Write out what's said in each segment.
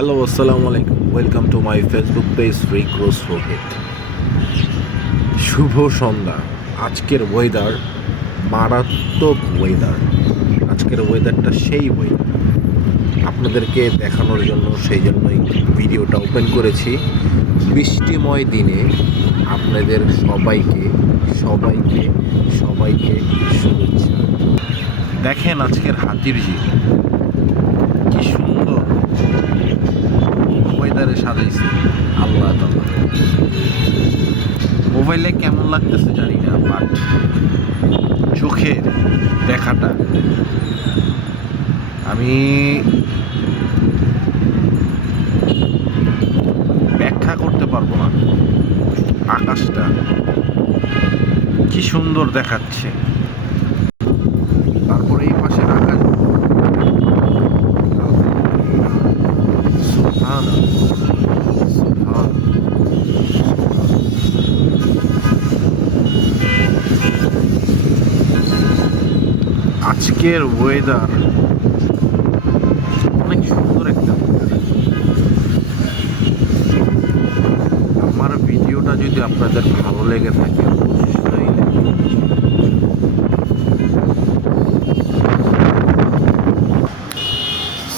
Hello, আসসালামু আলাইকুম। Welcome to my Facebook page রিক্রোস রোহিত। শুভ সন্ধ্যা। আজকের ওয়েদার মারাত্মক ওয়েদার। আজকের ওয়েদারটা সেই ওয়েদার আপনাদেরকে দেখানোর জন্য, সেই জন্যই ভিডিওটা ওপেন করেছি। বৃষ্টিময় দিনে আপনাদের সবাইকে সবাইকে সবাইকে শুভেচ্ছা। দেখেন আজকের হাতির ঝিল কি সুন্দর ওয়েদারে সাজাইছে আল্লাহ তাআলা। মোবাইলে কেমন লাগতেছে জানি না, বাট চোখের দেখাটা আমি ব্যাখ্যা করতে পারবো না। আকাশটা কি সুন্দর দেখাচ্ছে, তারপরে এই পাশের আকাশ সুবহানাল্লাহ, সুবহানাল্লাহ। আজকের ওয়েদার অনেক সুন্দর একটা weather। আমার ভিডিওটা যদি আপনাদের ভালো লেগে থাকে অবশ্যই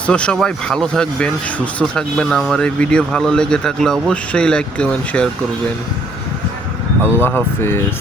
তো সবাই ভালো থাকবেন, সুস্থ থাকবেন। আমার এই ভিডিও ভালো লেগে থাকলে অবশ্যই লাইক কমেন্ট শেয়ার করবেন। আল্লাহ হাফেজ।